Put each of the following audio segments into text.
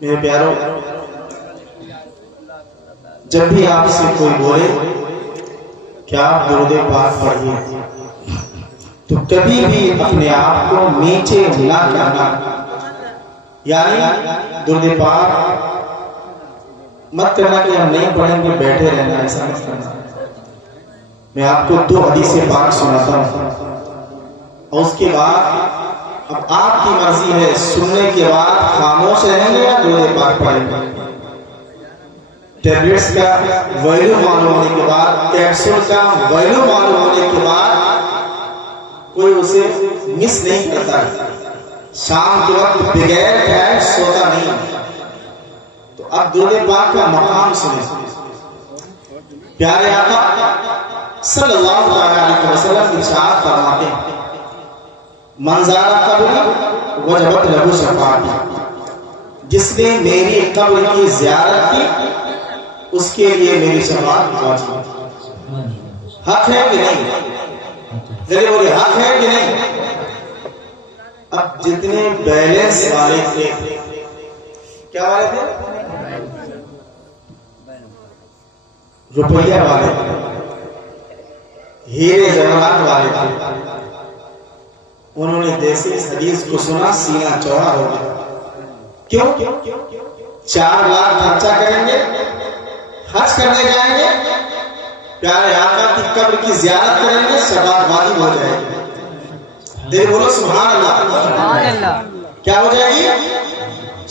میرے پیارو، جب بھی آپ سے کوئی بولے کہ آپ درود پاک پڑھیے تو کبھی بھی اپنے آپ کو نیچے نہ کرنا، یعنی درود پاک مت کرنا کہ ہم نہیں پڑھیں گے بیٹھے رہنا، ایسا مت کرنا۔ میں آپ کو 2 حدیث پاک سناتا ہوں اور اس کے بعد اب آپ کی مرضی ہے، سننے کے بعد خاموش رہیں گے یا درود پاک پڑھیں گے۔ ٹیبلٹس کا ویلیو معلوم ہونے کے بعد، کیپسول کا ویلیو معلوم ہونے کے بعد کوئی اسے مس نہیں کرتا۔ شام کے وقت بغیر کھائے سوتا نہیں۔ تو اب درود پاک کا مقام سنیں۔ پیارے آقا صلی اللہ علیہ وسلم ارشاد فرماتے ہیں، من زار قبری وجبت لہ شفاعتی، جس نے میری قبر کی زیارت کی اس کے لیے میری شفاعت واجب ہے۔ حق ہے کہ نہیں؟ ذرا بولے حق ہے کہ نہیں؟ اب جتنے بیلنس والے تھے، کیا والے تھے؟ روپیہ والے تھے، ہیرے جواہرات والے تھے، انہوں نے جیسے اس حدیث کو سنا سینہ چوڑا ہو گیا۔ کیوں؟ 4 لاکھ خرچہ کریں گے، حج کرنے جائیں گے، پیارے آقا کی قبر کی زیارت کریں گے، شفاعت واجب ہو جائے گی۔ دل بولو سبحان اللہ۔ کیا ہو جائے گی؟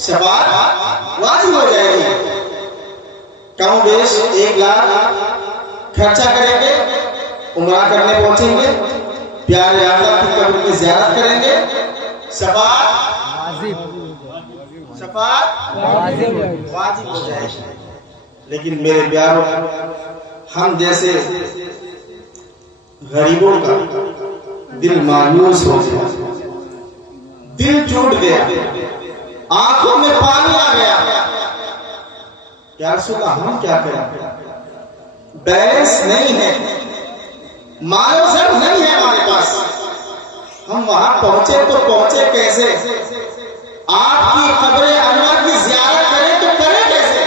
شفاعت واجب ہو جائے گی۔ کم بیش 1 لاکھ خرچہ کریں گے، عمرہ کرنے پہنچیں گے، پیارے آقا کی قبر کی زیارت کریں گے، شفاعت واجب ہو جائے گی۔ لیکن میرے پیارو، ہم جیسے غریبوں کا دل مایوس ہو گیا، دل ٹوٹ گیا، آنکھوں میں پانی آ گیا۔ یا رسول اللہ ہم کیا کریں؟ بیلنس نہیں ہے، مال و زر نہیں ہے ہمارے پاس، ہم وہاں پہنچے تو پہنچے کیسے؟ آپ کی قبر انور کی زیارت کریں تو کریں کیسے؟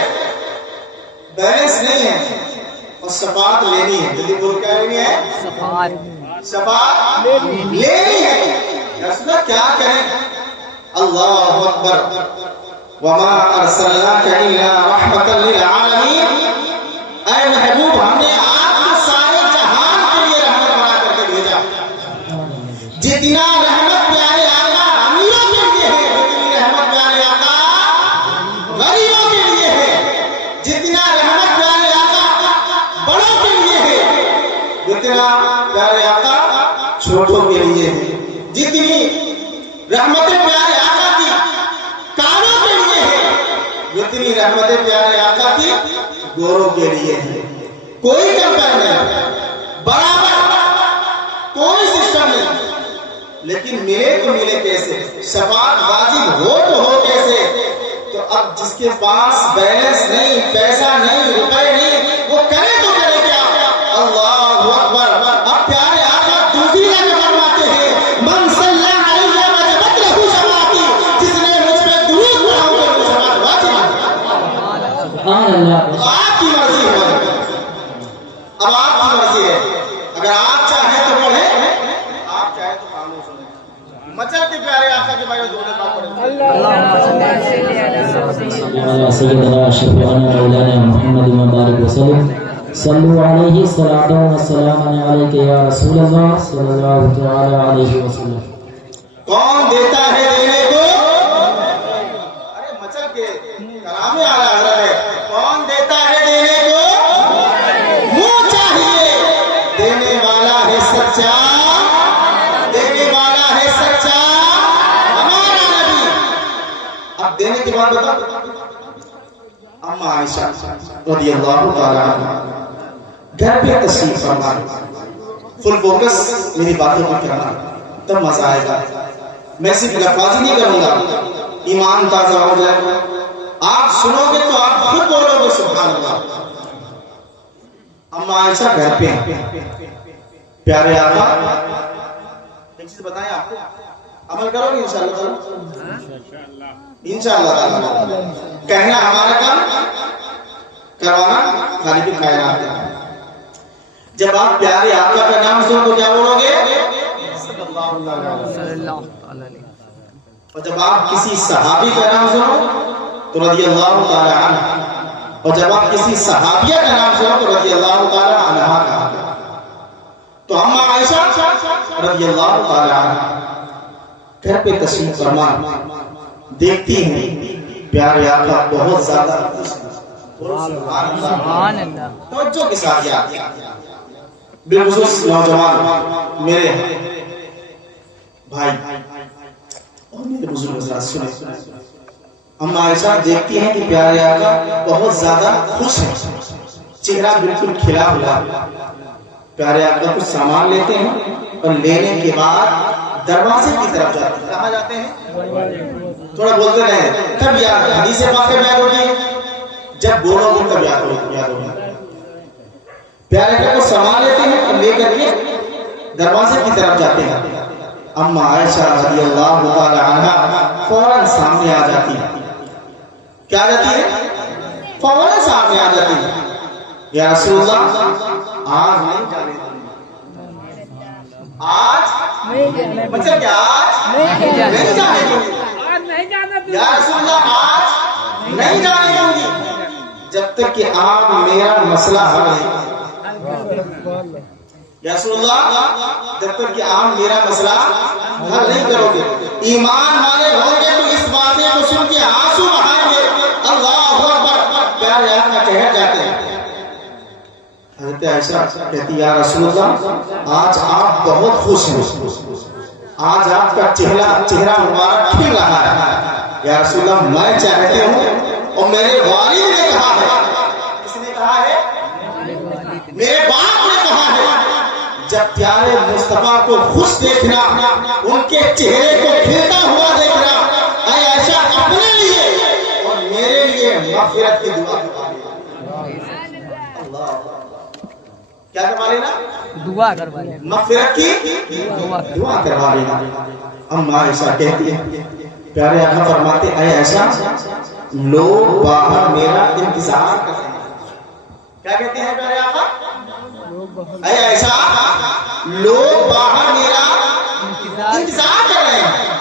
بیلنس نہیں ہے اور شفاعت لینی ہے۔ جلدی بول کیا لینی ہے؟ شفاعت لینی ہے۔ رسول اللہ کیا کریں؟ اللہ اکبر، وما ارسلناک الا رحمۃ للعالمین، اے محبوب ہم نے آپ کو سارے جہان کے لیے رحمت بنا کر کے بھیجا۔ جتنا رحمت پیارے آقا امیروں کے لیے ہے، جتنی رحمت پیارے آقا غریبوں کے لیے ہے، جتنا رحمت پیارے آقا بڑوں کے لیے ہے، جتنا پیارے آقا چھوٹوں کے لیے ہے، جتنی رحمت پیارے آقا کی کانوں کے لیے ہے، جتنی رحمت پیارے آقا کی گوروں کے لیے ہے۔ کوئی کمپیر نہیں، برابر کوئی سسٹم نہیں۔ لیکن ملے تو ملے کیسے؟ شفاعت واجب ہو تو ہو کیسے؟ تو اب جس کے پاس بیلنس نہیں، پیسہ نہیں، روپے نہیں، وہ کرے تو کرے کیا؟ اللہ اکبر۔ اب پیارے آقا دوسری جگہ فرماتے ہیں، من صلی علیہ وجبت لہ شفاعتی، جس نے مجھ پہ درود پڑھا ہو تو شفاعت واجب ہے۔ سبحان اللہ۔ آپ کی مرضی ہے، اب آپ کی مرضی ہے، اگر آپ چاہیں تو پڑھیں، آپ چاہیں تو خاموش ہو۔ مچل کے پیارے آقا کے بارے میں درود پاک پڑھیں۔ اللهم صل على سيدنا مولانا محمد وبارك وسلم، صلوا عليه الصلاة والسلام عليك يا رسول الله صلى الله تعالى عليه وسلم۔ کون دیتا ہے دینے کو؟ ارے مچل کے کلام اعلیٰ حضرت ہے، کون دیتا ہے دینے کو؟ منہ چاہیے، دینے والا ہے سچا، دینے والا ہے سچا ہمارا نبی۔ اب دینے کی بات بتا، اما عائشہ رضی اللہ تعالیٰ عنہ گھر پہ تشریف فرما، فل فوکس میری باتوں پر کرنا، تب مزہ آئے گا۔ میں صرف لفاظی نہیں کروں گا، ایمان تازہ ہو جائے۔ آپ سنو گے تو آپ خود بولو گے سبحان اللہ۔ اما عائشہ گھر پہ ہیں، پیارے آقا ایک چیز بتائیں آپ کو، عمل کرو گے انشاءاللہ؟ انشاءاللہ تعالی کہنا ہمارا کام، کروانا خالق کائنات ہے۔ جب آپ پیارے آقا کا نام سنو تو کیا بولو گے؟ اور جب آپ کسی صحابی کا نام سنو تو رضی اللہ تعالی عنہ، اور جب آپ کسی صحابیہ کا نام سنو تو رضی اللہ تعالی عنہا کہا گیا۔ تو ہم عائشہ رضی اللہ تعالی عنہ گھر پہ تشریف فرما دیکھتی ہیں پیارے آقا بہت زیادہ سبحان اللہ توجہ کے ساتھ یاد، بالخصوص نوجوان میرے بھائی اور میرے بزرگ حضرات سنیں، اما عائشہ دیکھتی ہیں کہ پیارے آقا بہت زیادہ خوش ہیں، چہرہ بالکل کھلا ہوا۔ پیارے آقا کچھ سامان لیتے ہیں اور لینے کے بعد دروازے کی طرف جاتے ہیں۔ کہاں جاتے ہیں؟ تھوڑا بولتے رہے تب یاد، حدیث پاک میں یاد ہوگی، جب بولو گے تب یاد ہوگی۔ پیارے آقا کچھ سامان لیتے ہیں اور لے کر کے دروازے کی طرف جاتے ہیں۔ اما عائشہ رضی اللہ تعالی عنہا فوراً سامنے آ جاتی ہے۔ کیا جاتی ہے؟ فوراً سامنے آ جاتی ہے۔ یا رسول اللہ آج نہیں جانے دیں گے، آج مطلب کہ آج نہیں جانے دیں گے، یا رسول اللہ آج نہیں جانے دوں گی جب تک کہ آپ میرا مسئلہ حل نہیں، یا رسول اللہ جب تک کہ آپ میرا مسئلہ حل نہیں کرو گے۔ ایمان والے ہوں گے تو اس باتیں کو سن کے آنسو بہائیں گے۔ اللہ اکبر، پیارے آقا کہہ جاتے ہیں۔ حضرت عائشہ کہتی یا رسول اللہ آج آپ بہت خوش ہیں، آج آپ کا چہرہ مبارک کھل رہا ہے۔ یا رسول اللہ میں چاہتی ہوں اور میرے والد نے کہا ہے، کس نے کہا ہے؟ میرے باپ نے کہا ہے، جب پیارے مصطفیٰ کو خوش دیکھنا، ان کے چہرے کو کھلتا ہوا دیکھنا، اے عائشہ اپنے لیے اور میرے لیے مغفرت کی دعا کروا لینا۔ اللہ کیا کروا لینا؟ دعا کروا لینا، مغفرت کی دعا کروا لینا۔ اما عائشہ کہتی ہے پیارے آقا فرماتے اے عائشہ لوگ باہر میرا انتظار کرتے ہیں۔ کیا کہتے ہیں پیارے آقا؟ اے عائشہ لوگ باہر میرا انتظار کر رہے ہیں۔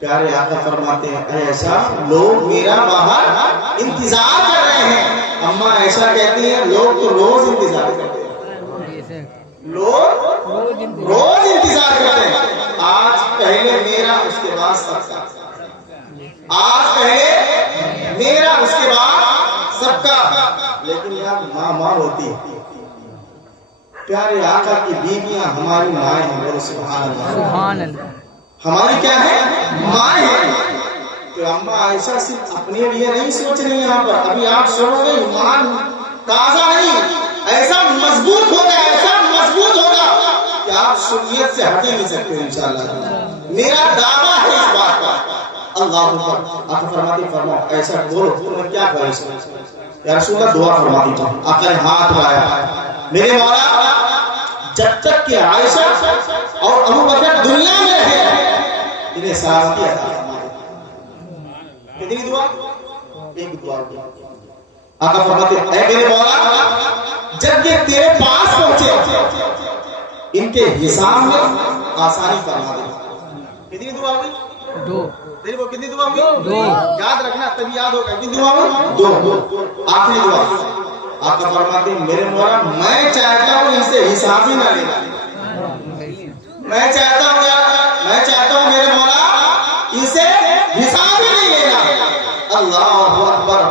پیارے آقا فرماتے ہیں اے عائشہ لوگ میرا باہر انتظار کر رہے ہیں۔ اما عائشہ کہتی ہیں لوگ تو روز انتظار کرتے ہیں، لوگ روز انتظار کرتے ہیں۔ آج پہلے میرا اس کے بعد سب کا، آج پہلے میرا اس کے بعد سب کا، لیکن یار ماں ہوتی ہے۔ پیارے آقا کی بیویاں ہماری مائیں ہیں، بولو سبحان اللہ۔ سبحان اللہ، ہماری کیا ہے؟ مائیں ہیں۔ تو اما عائشہ صرف اپنے لیے نہیں سوچ رہی یہاں پر، ابھی آپ سنو گے ایمان تازہ نہیں، ایسا مضبوط ہوگا، ایسا مضبوط ہوگا کہ آپ سنیت سے ہٹ ہی نہیں سکتے انشاءاللہ۔ میرا دعویٰ ہے اس بات کا۔ اللہ اکبر، آقا فرماتے فرماؤ ایسا بولو تمہیں کیا کرے اس میں؟ یا رسول اللہ دعا فرما دیجیے۔ آقا نے ہاتھ اٹھایا، میرے مولا جب تک کہ عائشہ اور ابو بکر دنیا میں رہے انہیں سلامتی عطا فرما دے۔ کتنی دعا؟ ایک دعا۔ آقا فرماتے اے میرے مولا جب یہ تیرے پاس پہنچے ان کے حساب میں آسانی فرما دے۔ کتنی دعا ہوئی؟ دو۔ تیری وہ کتنی دعا ہوئی؟ دو۔ یاد رکھنا تبھی یاد ہوگا۔ کتنی دعا ہوئی؟ دو۔ آخری دعا۔ آقا فرماتے ہیں میرے مولا میں چاہتا ہوں ان سے حساب ہی نہ لینا، میں چاہتا ہوں میرے مولا ان سے حساب ہی نہیں لینا۔ اللہ اکبر،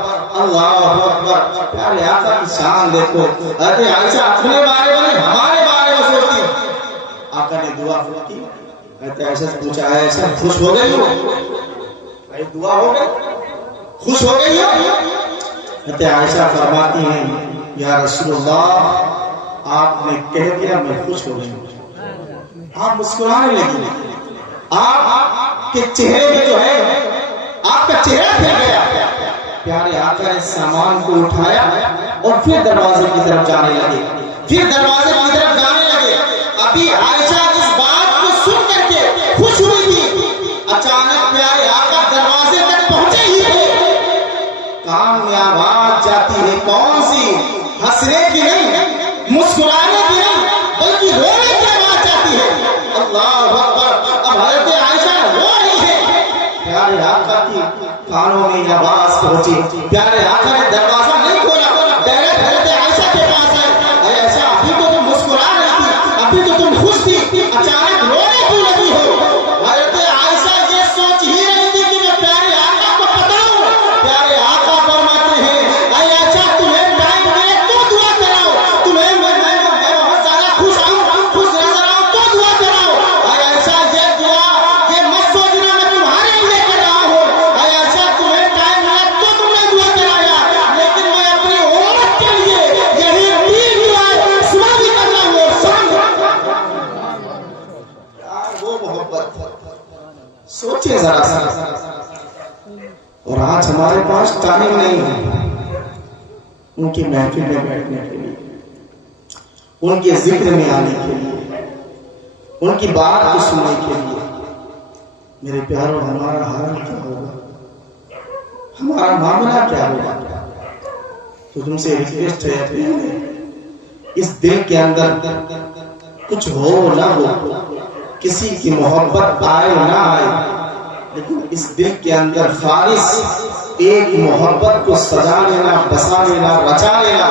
اللہ اکبر۔ پیارے آقا کی شان دیکھو، حضرت عائشہ اپنے بارے میں ہمارے بارے میں سوچتی ہے۔ آقا نے دعا کی، حضرت عائشہ سے پوچھا ہے ایسا خوش ہو گئی ہو؟ بھائی دعا ہو گئی، خوش ہو گئی ہو؟ حضرت عائشہ فرماتی ہیں یا رسول اللہ آپ نے کہہ دیا میں خوش ہو گئی ہوں۔ آپ مسکرانے لگی، آپ کے چہرے میں جو ہے آپ کا چہرہ کھل گیا۔ پیارے آقا نے سامان کو اٹھایا اور پھر دروازے کی طرف جانے لگے، ابھی عائشہ اس بات کو سن کر کے خوش ہوئی تھی، اچانک پیارے آقا دروازے میں آواز جاتی ہے کون سی؟ ہنسنے کی نہیں، مسکرانے کی نہیں، بلکہ رونے کی آواز جاتی ہے۔ اللہ اکبر! اب حضرت عائشہ رو رہی ہے، پیارے آقا کی کانوں میں یہ آواز پہنچی، پیارے آقا نے دروازہ نہیں کھولا، ڈائریکٹ حضرت عائشہ کے پاس آئے۔ اے عائشہ، ابھی تو تم مسکرا رہی تھی، ابھی تو تم خوش تھی، اچانک رونے کیوں لگی ہو؟ حضرت عائشہ یہ سوچ ہی رہی تھی کہ میں پیارے آقا کو بتاؤں۔ پیارے آقا فرماتے ہیں، اے عائشہ تمہیں ٹائم ملے تو دعا کراؤ، تمہیں میں بہت زیادہ خوش نظر آؤں تو دعا کراؤ۔ اے عائشہ یہ دعا یہ مت سوچنا میں تمہارے لیے کر رہا ہوں۔ اے عائشہ تمہیں ٹائم ملا تو تم نے دعا کرایا، لیکن میں اپنی امت کے لیے یہی 3 دعائیں صبح بھی کرنا ہوں اور شام بھی۔ وہ محبت سوچیں ذرا سا۔ اور آج ہمارے پاس ٹائم نہیں ہے ان کی محفل میں بیٹھنے کے لیے، ان کے ذکر میں آنے کے لیے، ان کی بات کو سننے کے لیے۔ میرے پیاروں، ہمارا حال کیا ہوگا؟ ہمارا معاملہ کیا ہوگا؟ تو تم سے ریکویسٹ ہے، اس دل کے اندر کچھ ہو نہ ہو، کسی کی محبت آئے نہ آئے، لیکن اس دل کے اندر خالص ایک محبت کو سجا لینا، بسا لینا، رچا لینا،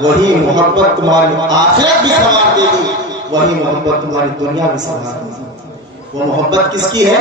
وہی محبت تمہاری آخرت بھی سنوار دے گی، وہی محبت تمہاری دنیا بھی سنوار دے گی۔ وہ محبت کس کی ہے؟